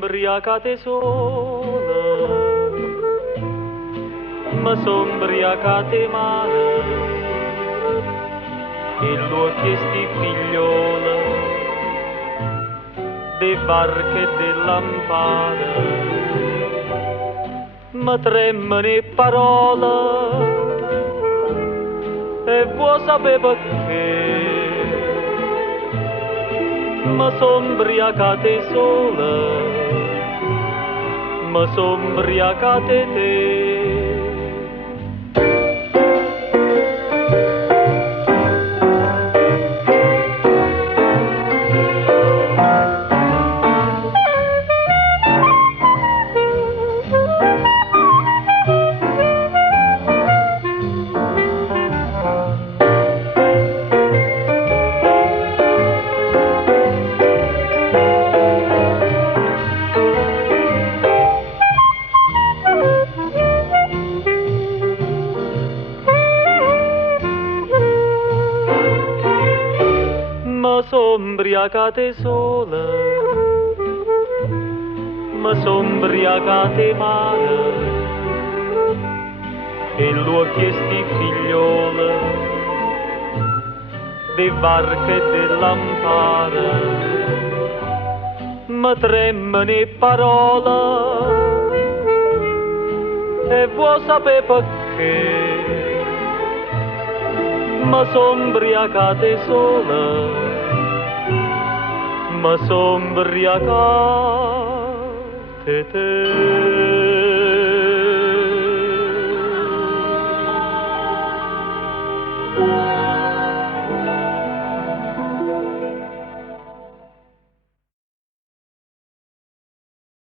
ubriacate sola, ma son ubriacate male, e l'ho chiesti figliola, de barche e de lampade, ma tremano le parole, e vuoi sapere perché? Ma son ubriacate sola, ma son ubriacate te. Ma son ubriacate sola, ma son ubriacate male, e l'ho chiesti figliola, de barche e de lampade, ma tremano le parole, e vuoi sapere perché? Ma son ubriacate sola, ma son ubriacate te.